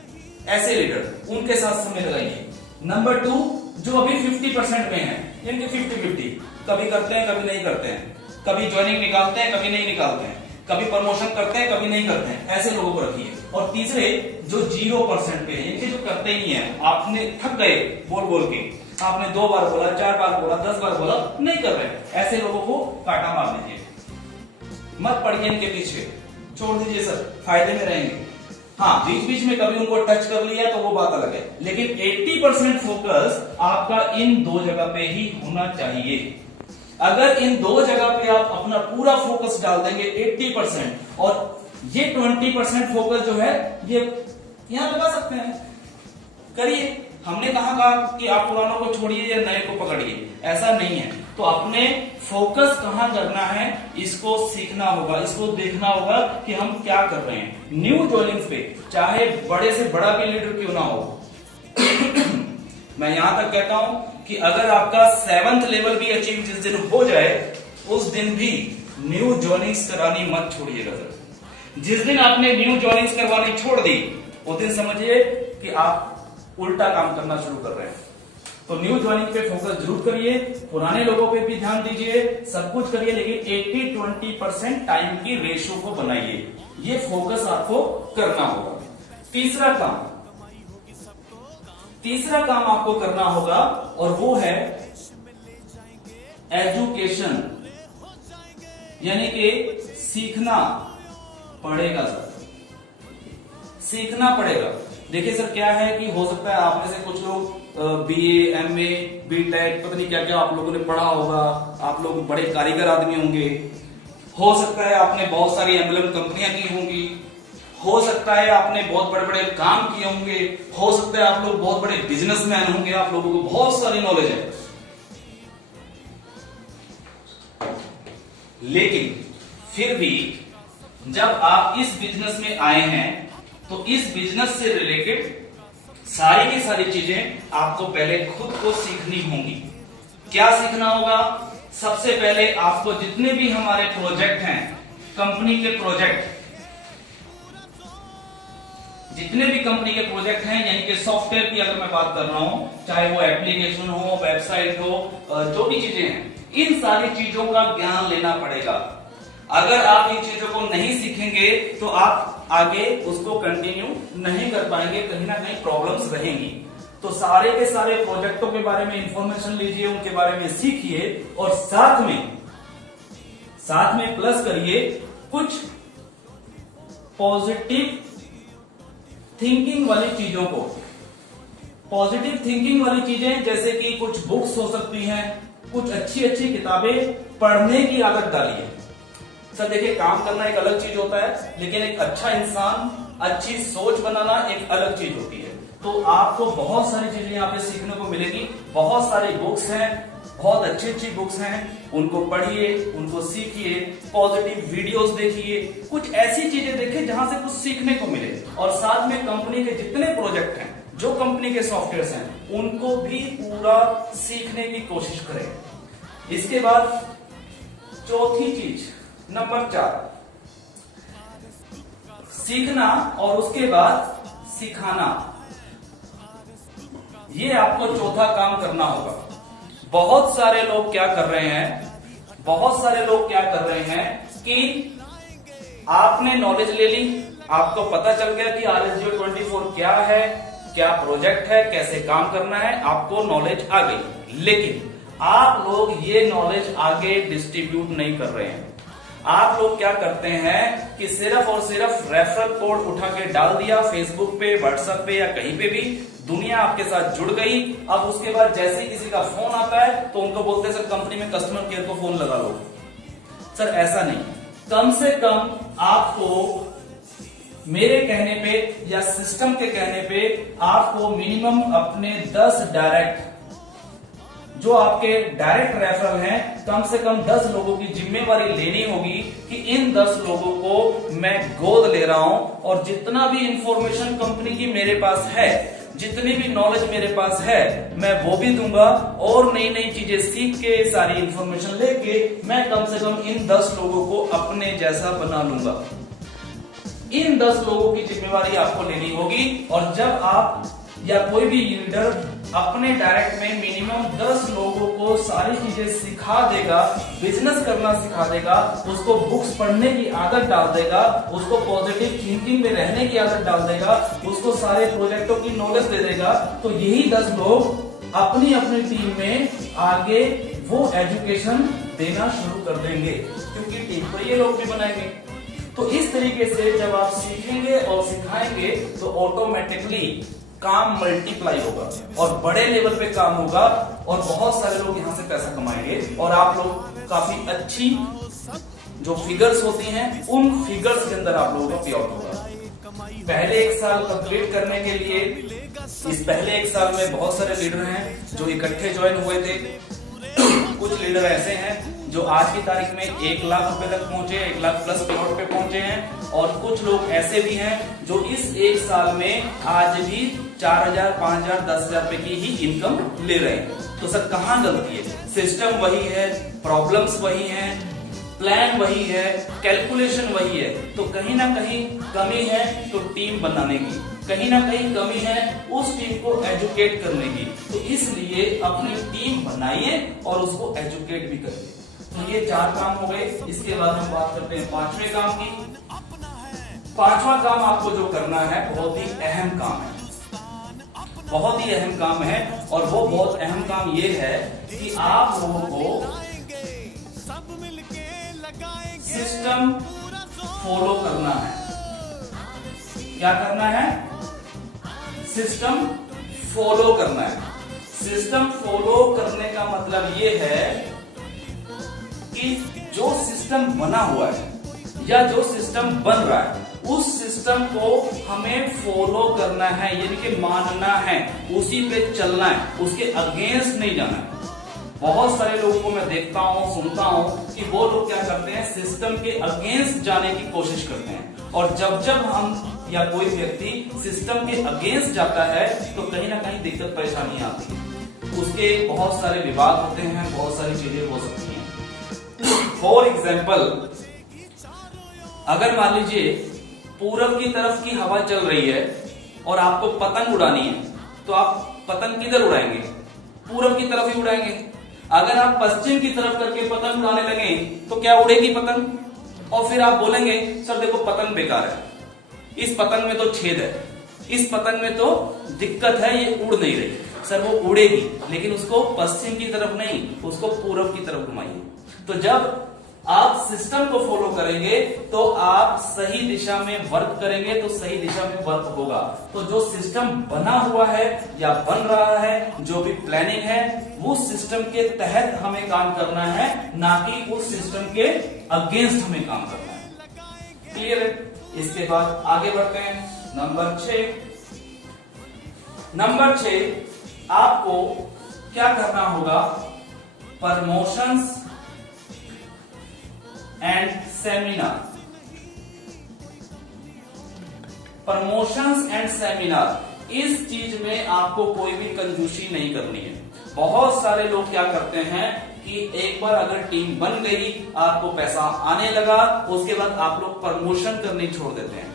ऐसे लीडर उनके साथ समय लगाइए। नंबर 2 जो अभी 50% में है, इनके 50-50, कभी करते हैं कभी नहीं करते हैं, कभी ज्वाइनिंग निकालते हैं कभी नहीं निकालते हैं, कभी प्रमोशन करते हैं कभी नहीं करते हैं, ऐसे लोगों को रखिए। और तीसरे जो 0% पे है, इनके जो करते ही नहीं है, आपने थक गए बोल बोल के, आपने 2 बार बोला, 4 बार बोला, 10 बार बोला, नहीं कर रहे, ऐसे लोगों को काटा मार दीजिए, मत पड़िए इनके पीछे, छोड़ दीजिए सर, फायदे में रहेंगे। हाँ, बीच बीच में कभी उनको टच कर लिया तो वो बात अलग है, लेकिन 80% फोकस आपका इन 2 जगह पे ही होना चाहिए। अगर इन 2 जगह पे आप अपना पूरा फोकस डाल देंगे 80%, और ये 20% फोकस जो है ये यहां लगा सकते हैं, करिए। हमने कहा कि आप पुरानों को छोड़िए या नए को पकड़िए, ऐसा नहीं है। तो अपने फोकस कहां करना है इसको सीखना होगा, इसको देखना होगा कि हम क्या कर रहे हैं। न्यू ज्वाइनिंग्स पे चाहे बड़े से बड़ा भी लीडर क्यों ना हो मैं यहां तक कहता हूं कि अगर आपका 7th लेवल भी अचीव जिस दिन हो जाए, उस दिन भी न्यू ज्वाइनिंग्स करानी मत छोड़िएगा सर। जिस दिन आपने न्यू ज्वाइनिंग्स करवानी छोड़ दी, उस दिन समझिए कि आप उल्टा काम करना शुरू कर रहे हैं। तो न्यू ज्वाइनिंग पे फोकस जरूर करिए, पुराने लोगों पे भी ध्यान दीजिए, सब कुछ करिए, लेकिन 80-20% टाइम की रेशो को बनाइए, ये फोकस आपको करना होगा। तीसरा काम आपको करना होगा, और वो है एजुकेशन, यानी कि सीखना पड़ेगा सर, सीखना पड़ेगा। देखिए सर क्या है कि हो सकता है आप में से कुछ लोग BA, MA, BTech पता नहीं क्या क्या आप लोगों ने पढ़ा होगा, आप लोग बड़े कारीगर आदमी होंगे, हो सकता है आपने बहुत सारी एम्बलम कंपनियां की होंगी, हो सकता है आपने बहुत बड़े बड़े काम किए होंगे, हो सकता है आप लोग बहुत बड़े बिजनेसमैन होंगे, आप लोगों को बहुत सारी नॉलेज है। लेकिन फिर भी जब आप इस बिजनेस में आए हैं तो इस बिजनेस से रिलेटेड सारी की सारी चीजें आपको पहले खुद को सीखनी होंगी। क्या सीखना होगा? सबसे पहले आपको जितने भी हमारे प्रोजेक्ट हैं, कंपनी के प्रोजेक्ट, जितने भी कंपनी के प्रोजेक्ट हैं, यानी कि सॉफ्टवेयर की अगर मैं बात कर रहा हूं, चाहे वो एप्लीकेशन हो, वेबसाइट हो, जो भी चीजें हैं, इन सारी चीजों का ज्ञान लेना पड़ेगा। अगर आप इन चीजों को नहीं सीखेंगे तो आप आगे उसको कंटिन्यू नहीं कर पाएंगे, कहीं ना कहीं प्रॉब्लम्स रहेंगी। तो सारे के सारे प्रोजेक्टों के बारे में इंफॉर्मेशन लीजिए, उनके बारे में सीखिए और साथ में प्लस करिए कुछ पॉजिटिव थिंकिंग वाली चीजों को। पॉजिटिव थिंकिंग वाली चीजें जैसे कि कुछ बुक्स हो सकती हैं, कुछ अच्छी अच्छी किताबें पढ़ने की आदत डालिए। सर देखिए, काम करना एक अलग चीज होता है, लेकिन एक अच्छा इंसान, अच्छी सोच बनाना एक अलग चीज होती है। तो आपको बहुत सारी चीजें यहाँ पे सीखने को मिलेगी। बहुत सारी बुक्स हैं, बहुत अच्छी अच्छी बुक्स हैं, उनको पढ़िए, उनको सीखिए, पॉजिटिव वीडियोस देखिए, कुछ ऐसी चीजें देखिए जहां से कुछ सीखने को मिले। और साथ में कंपनी के जितने प्रोजेक्ट हैं, जो कंपनी के सॉफ्टवेयर हैं, उनको भी पूरा सीखने की कोशिश करें। इसके बाद चौथी चीज, नंबर 4, सीखना और उसके बाद सिखाना। ये आपको चौथा काम करना होगा। बहुत सारे लोग क्या कर रहे हैं कि आपने नॉलेज ले ली, आपको पता चल गया कि RSGO24 क्या है, क्या प्रोजेक्ट है, कैसे काम करना है, आपको नॉलेज आ गई। लेकिन आप लोग ये नॉलेज आगे डिस्ट्रीब्यूट नहीं कर रहे हैं। आप लोग क्या करते हैं कि सिर्फ और सिर्फ रेफरल कोड उठा के डाल दिया फेसबुक पे, व्हाट्सएप पे या कहीं पे भी, दुनिया आपके साथ जुड़ गई। अब उसके बाद जैसे ही किसी का फोन आता है तो उनको बोलते हैं सर कंपनी में कस्टमर केयर को फोन लगा लो। सर ऐसा नहीं, कम से कम आपको मेरे कहने पे या सिस्टम के कहने पे आपको मिनिमम अपने 10 डायरेक्ट, जो आपके डायरेक्ट रेफरल हैं, कम से कम 10 लोगों की जिम्मेवारी लेनी होगी कि इन 10 लोगों को मैं गोद ले रहा हूं और जितना भी इंफॉर्मेशन कंपनी की मेरे पास है, जितनी भी नॉलेज मेरे पास है, मैं वो भी दूंगा और नई नई चीजें सीख के, सारी इंफॉर्मेशन लेके मैं कम से कम इन 10 लोगों को अपने जैसा बना लूंगा। इन 10 लोगों की जिम्मेवारी आपको लेनी होगी। और जब आप या कोई भी लीडर अपने डायरेक्ट में मिनिमम 10 लोगों को सारी चीजें सिखा देगा, बिजनेस करना सिखा देगा, उसको बुक्स पढ़ने की आदत डाल देगा, उसको पॉजिटिव थिंकिंग में रहने की आदत डाल देगा, उसको सारे प्रोजेक्टों की नॉलेज दे देगा, तो यही 10 लोग अपनी अपनी टीम में आगे वो एजुकेशन देना शुरू कर देंगे, क्योंकि टीम को ये लोग भी बनाएंगे। तो इस तरीके से जब आप सीखेंगे और सिखाएंगे तो ऑटोमेटिकली काम मल्टीप्लाई होगा और बड़े लेवल पे काम होगा और बहुत सारे लोग यहां से पैसा कमाएंगे और आप लोग काफी अच्छी जो फिगर्स होती हैं उन फिगर्स के अंदर आप लोगों का पे आउट होगा। पहले 1 साल कंप्लीट करने के लिए, इस पहले 1 साल में बहुत सारे लीडर हैं जो इकट्ठे ज्वाइन हुए थे। कुछ लीडर ऐसे हैं जो आज की तारीख में 1 लाख रुपए तक पहुंचे, 1 लाख प्लस पे आउट पे पहुंचे हैं, और कुछ लोग ऐसे भी हैं जो इस 1 साल में आज भी 4,000, 5,000, 10,000 रुपए की ही इनकम ले रहे हैं। तो सर कहां गलती है? सिस्टम वही है, प्रॉब्लम्स वही हैं, प्लान वही है, कैलकुलेशन वही है। तो कहीं ना कहीं कमी है तो टीम बनाने की, कहीं ना कहीं कमी है उस टीम को एजुकेट करने की। तो इसलिए अपनी टीम बनाइए और उसको एजुकेट भी करिए। तो ये 4 काम हो गए। इसके बाद हम बात करते हैं 5वें काम की। 5वां काम आपको जो करना है बहुत ही अहम काम है, बहुत ही अहम काम है। और वो बहुत अहम काम ये है कि आप लोगों को सिस्टम फॉलो करना है। क्या करना है? सिस्टम फॉलो करना है। सिस्टम फॉलो करने का मतलब ये है कि जो सिस्टम बना हुआ है या जो सिस्टम बन रहा है उस सिस्टम को हमें फॉलो करना है, यानी कि मानना है, उसी पे चलना है, उसके अगेंस्ट नहीं जाना है। बहुत सारे लोगों को मैं देखता हूं, सुनता हूं कि वो लोग क्या करते हैं, सिस्टम के अगेंस्ट जाने की कोशिश करते हैं। और जब जब हम या कोई व्यक्ति सिस्टम के अगेंस्ट जाता है तो कहीं ना कहीं दिक्कत परेशानी आती है, उसके बहुत सारे विवाद होते हैं, बहुत सारी चीजें हो सकती हैं। फॉर एग्जाम्पल, अगर मान लीजिए पूरब की तरफ की हवा चल रही है और आपको पतंग उड़ानी है, तो आप पतंग किधर उड़ाएंगे? पूरब की तरफ ही उड़ाएंगे। अगर आप पश्चिम की तरफ करके पतंग उड़ाने लगे तो क्या उड़ेगी पतंग? और फिर आप बोलेंगे सर देखो पतंग बेकार है, इस पतंग में तो छेद है, इस पतंग में तो दिक्कत है, ये उड़ नहीं रही। सर वो उड़ेगी, लेकिन उसको पश्चिम की तरफ नहीं, उसको पूरब की तरफ घुमाइए। तो जब आप सिस्टम को फॉलो करेंगे तो आप सही दिशा में वर्क करेंगे, तो सही दिशा में वर्क होगा। तो जो सिस्टम बना हुआ है या बन रहा है, जो भी प्लानिंग है, वो सिस्टम के तहत हमें काम करना है, ना कि उस सिस्टम के अगेंस्ट हमें काम करना है। क्लियर है? इसके बाद आगे बढ़ते हैं। नंबर 6 आपको क्या करना होगा? Promotions and seminar. Promotions and seminar, इस चीज में आपको कोई भी कंजूसी नहीं करनी है। बहुत सारे लोग क्या करते हैं कि एक बार अगर टीम बन गई, आपको पैसा आने लगा, उसके बाद आप लोग प्रमोशन करनी छोड़ देते हैं।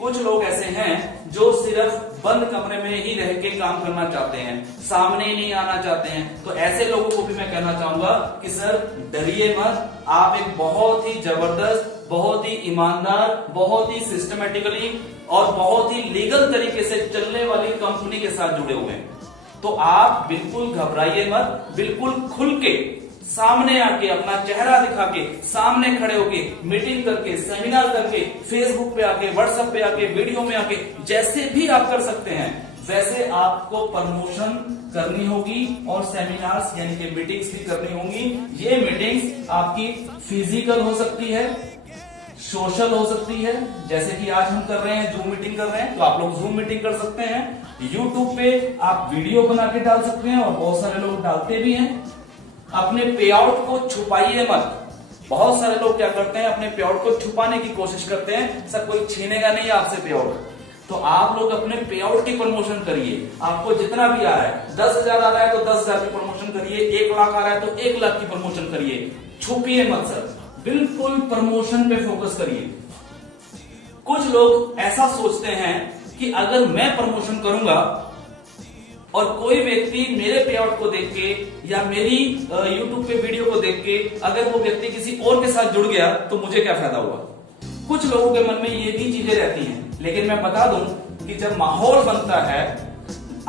कुछ लोग ऐसे हैं जो सिर्फ बंद कमरे में ही रह के काम करना चाहते हैं, सामने नहीं आना चाहते हैं। तो ऐसे लोगों को भी मैं कहना चाहूंगा कि सर डरिए मत, आप एक बहुत ही जबरदस्त, बहुत ही ईमानदार, बहुत ही सिस्टमेटिकली और बहुत ही लीगल तरीके से चलने वाली कंपनी के साथ जुड़े हुए हैं। तो आप बिल्कुल घबराइए मत, बिल्कुल खुल के सामने आके अपना चेहरा दिखा के, सामने खड़े होके मीटिंग करके, सेमिनार करके, फेसबुक पे आके, व्हाट्सएप पे आके, वीडियो में आके, जैसे भी आप कर सकते हैं वैसे आपको प्रमोशन करनी होगी और सेमिनार्स यानी कि मीटिंग्स भी करनी होंगी। ये मीटिंग्स आपकी फिजिकल हो सकती है, सोशल हो सकती है, जैसे कि आज हम कर रहे हैं, जूम मीटिंग कर रहे हैं, तो आप लोग जूम मीटिंग कर सकते हैं। यूट्यूब पे आप वीडियो बना के डाल सकते हैं और बहुत सारे लोग डालते भी हैं। अपने पे आउट को छुपाइए मत। बहुत सारे लोग क्या करते हैं, अपने पे आउट को छुपाने की कोशिश करते हैं, सर कोई छीनेगा नहीं आपसे पे आउट। तो आप लोग अपने पे आउट की प्रमोशन करिए। आपको जितना भी आ रहा है, 10,000 आ रहा है तो 10,000 की प्रमोशन करिए, 1 लाख आ रहा है तो 1 लाख की प्रमोशन करिए। छुपिए मत सर, बिल्कुल प्रमोशन पे फोकस करिए। कुछ लोग ऐसा सोचते हैं कि अगर मैं प्रमोशन करूंगा और कोई व्यक्ति मेरे पे आउट को देख के या मेरी YouTube पे वीडियो को देख के अगर वो व्यक्ति किसी और के साथ जुड़ गया तो मुझे क्या फायदा हुआ। कुछ लोगों के मन में ये भी चीजें रहती हैं, लेकिन मैं बता दूं कि जब माहौल बनता है,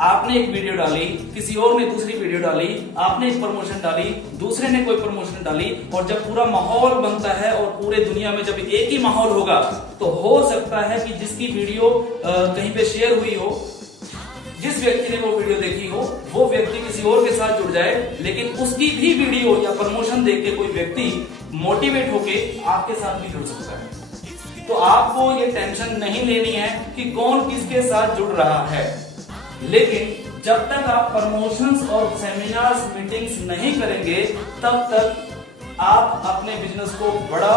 आपने एक वीडियो डाली, किसी और ने दूसरी वीडियो डाली, आपने एक प्रमोशन डाली, दूसरे ने कोई प्रमोशन डाली, और जब पूरा माहौल बनता है और पूरे दुनिया में जब एक ही माहौल होगा तो हो सकता है कि जिसकी वीडियो कहीं पे शेयर हुई हो, जिस व्यक्ति ने वो वीडियो देखी हो, वो व्यक्ति किसी और के साथ जुड़ जाए, लेकिन उसकी भी वीडियो या प्रमोशन देख के कोई व्यक्ति मोटिवेट होके आपके साथ भी जुड़ सकता है। तो आपको ये टेंशन नहीं लेनी है कि कौन किसके साथ जुड़ रहा है, लेकिन जब तक आप प्रमोशंस और सेमिनार्स, मीटिंग्स नहीं करेंगे, तब तक आप अपने बिजनेस को बड़ा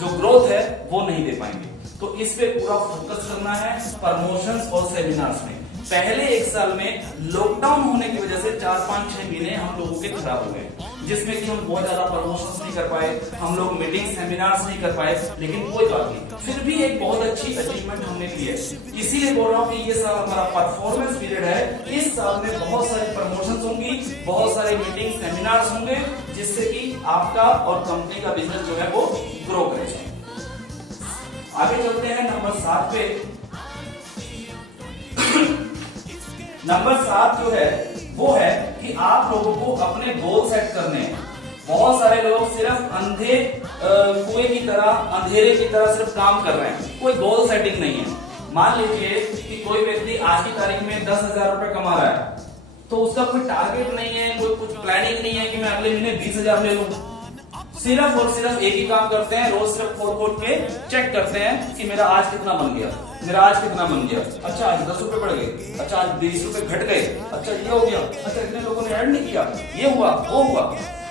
जो ग्रोथ है वो नहीं दे पाएंगे। तो इस पे पूरा फोकस करना है प्रमोशंस और सेमिनार्स में। पहले 1 साल में लॉकडाउन होने की वजह से 4-5-6 महीने हम लोगों के खराब हो गए, जिसमें कि हम बहुत ज्यादा प्रमोशंस नहीं कर पाए, हम लोग मीटिंग सेमिनार्स नहीं कर पाए, लेकिन कोई बात नहीं, फिर भी एक बहुत अच्छी अचीवमेंट हमने की है। इसीलिए बोल रहा हूँ कि ये साल हमारा परफॉर्मेंस पीरियड है। इस साल में बहुत सारी प्रमोशंस होंगी, बहुत सारे मीटिंग सेमिनार्स होंगे, जिससे कि आपका और कंपनी का बिजनेस जो है वो ग्रो करेगा। आगे चलते हैं नंबर 7 पे। नंबर 7 जो है वो है कि आप लोगों को अपने गोल सेट करने हैं। बहुत सारे लोग सिर्फ अंधे कुएं की तरह, अंधेरे की तरह सिर्फ काम कर रहे हैं, कोई गोल सेटिंग नहीं है। मान लीजिए कि कोई व्यक्ति आज की तारीख में 10,000 रुपए कमा रहा है, तो उसका कोई टारगेट नहीं है, कोई कुछ प्लानिंग नहीं है कि मैं अगले महीने 20,000 ले लूं। सिर्फ और सिर्फ एक ही काम करते हैं, रोज सिर्फ खोल के चेक करते हैं कि मेरा आज कितना बन गया, मेरा आज कितना बन गया, अच्छा आज 10 रुपए बढ़ गए, अच्छा आज 20 रुपए घट गए, अच्छा ये हो गया, अच्छा इतने लोगों ने ऐड नहीं किया, ये हुआ वो हुआ।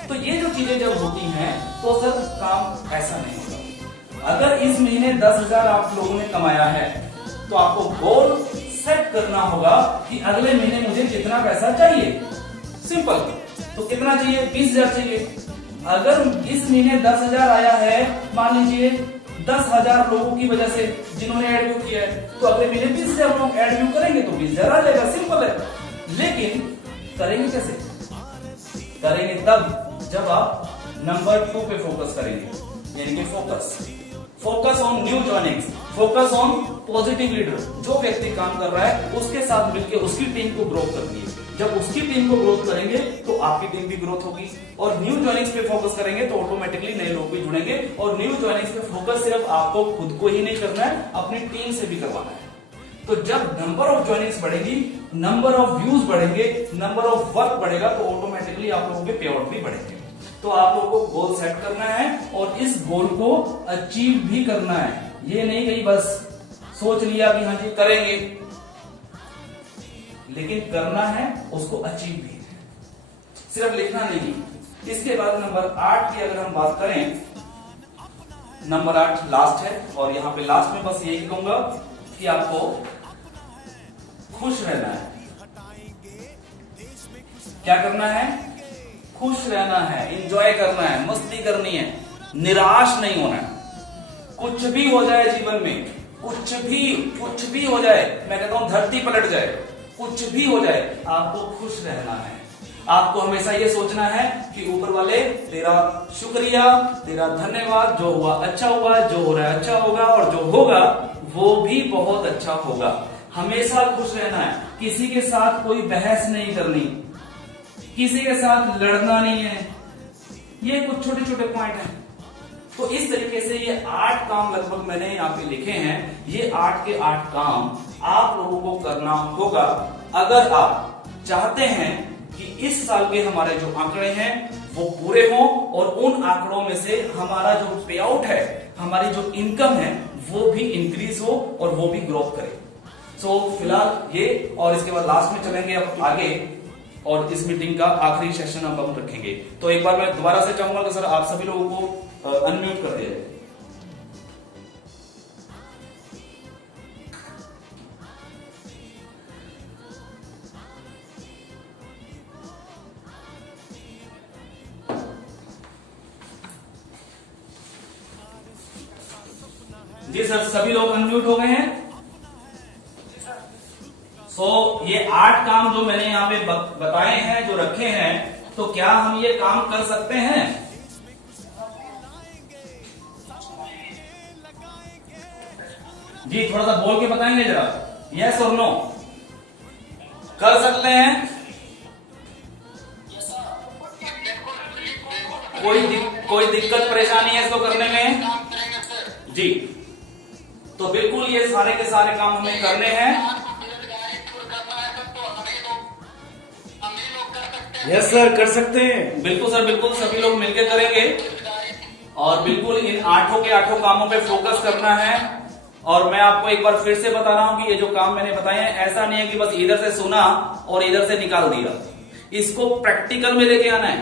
तो ये जो चीजें जब होती हैं तो सर काम ऐसा नहीं होगा। अगर इस महीने 10,000 आप लोगों ने कमाया है तो आपको गोल सेट करना होगा कि अगले महीने मुझे कितना पैसा चाहिए। सिंपल। तो कितना चाहिए? 20,000 चाहिए। अगर इस महीने 10,000 आया है, मान लीजिए 10,000 लोगों की वजह से जिन्होंने एड व्यू किया है, तो अगले महीने 20,000 लोग एड व्यू करेंगे तो 20,000 आ जाएगा। सिंपल है। लेकिन करेंगे कैसे? करेंगे तब जब आप नंबर 2 पे फोकस करेंगे, यानी कि focus on new joinings. Focus on positive leader. जो व्यक्ति काम कर रहा है उसके साथ मिलकर उसकी टीम को ग्रोथ करनी है। जब उसकी टीम को ग्रोथ करेंगे तो आपकी टीम भी ग्रोथ होगी। और न्यू ज्वाइनिंग्स पे फोकस करेंगे तो ऑटोमेटिकली नए लोग भी जुड़ेंगे। और न्यू ज्वाइनिंग्स पे फोकस सिर्फ आपको खुद को ही नहीं करना है, अपनी टीम से भी करवाना है। तो जब नंबर ऑफ ज्वाइनिंग्स बढ़ेगी, नंबर ऑफ व्यूज बढ़ेंगे, नंबर ऑफ वर्क बढ़ेगा, तो ऑटोमेटिकली आप लोगों के पे आउट भी बढ़ेंगे। तो आप लोगों को गोल सेट करना है और इस गोल को अचीव भी करना है। ये नहीं कहीं बस सोच लिया कि हाँ जी करेंगे, लेकिन करना है, उसको अचीव भी है, सिर्फ लिखना नहीं। इसके बाद नंबर 8 की अगर हम बात करें, नंबर 8 लास्ट है और यहां पे लास्ट में बस यही कहूंगा कि आपको खुश रहना है। क्या करना है? खुश रहना है, एंजॉय करना है, मस्ती करनी है, निराश नहीं होना है। कुछ भी हो जाए जीवन में, कुछ भी हो जाए, मैं कहता हूं धरती पलट जाए, कुछ भी हो जाए, आपको खुश रहना है। आपको हमेशा ये सोचना है कि ऊपर वाले तेरा शुक्रिया, तेरा धन्यवाद, जो हुआ अच्छा हुआ, जो हो रहा है अच्छा होगा, और जो होगा वो भी बहुत अच्छा होगा। हमेशा खुश रहना है। किसी के साथ कोई बहस नहीं करनी, किसी के साथ लड़ना नहीं है। ये कुछ छोटे छोटे पॉइंट हैं। तो इस तरीके से ये 8 काम लगभग मैंने यहाँ पे लिखे हैं। ये 8 के 8 काम आप लोगों को करना होगा अगर आप चाहते हैं कि इस साल के हमारे जो आंकड़े हैं वो पूरे हों और उन आंकड़ों में से हमारा जो पे आउट है, हमारी जो इनकम है वो भी इंक्रीज हो और वो भी ग्रोथ करे। सो फिलहाल ये, और इसके बाद लास्ट में चलेंगे अब आगे और इस मीटिंग का आखिरी सेशन अब हम रखेंगे। तो एक बार मैं दोबारा से चाहूंगा कि सर आप सभी लोगों को अनम्यूट कर दिया जाए। जी सर, सभी लोग अनम्यूट हो गए हैं। सो ये 8 काम जो मैंने यहाँ पे बताए हैं, जो रखे हैं, तो क्या हम ये काम कर सकते हैं? जी थोड़ा सा बोल के बताएंगे जरा, यस और नो। कर सकते हैं? कोई दिक्कत परेशानी है इसको करने में? जी, तो बिल्कुल ये सारे के सारे काम हमें करने हैं। यस सर, कर सकते हैं। बिल्कुल सर, बिल्कुल सभी लोग मिलकर करेंगे और बिल्कुल इन 8 के 8 कामों पे फोकस करना है। और मैं आपको एक बार फिर से बता रहा हूं कि ये जो काम मैंने बताए हैं, ऐसा नहीं है कि बस इधर से सुना और इधर से निकाल दिया। इसको प्रैक्टिकल में लेके आना है,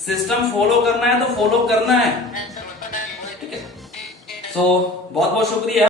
सिस्टम फॉलो करना है तो फॉलो करना है। ठीक है, सो बहुत बहुत शुक्रिया।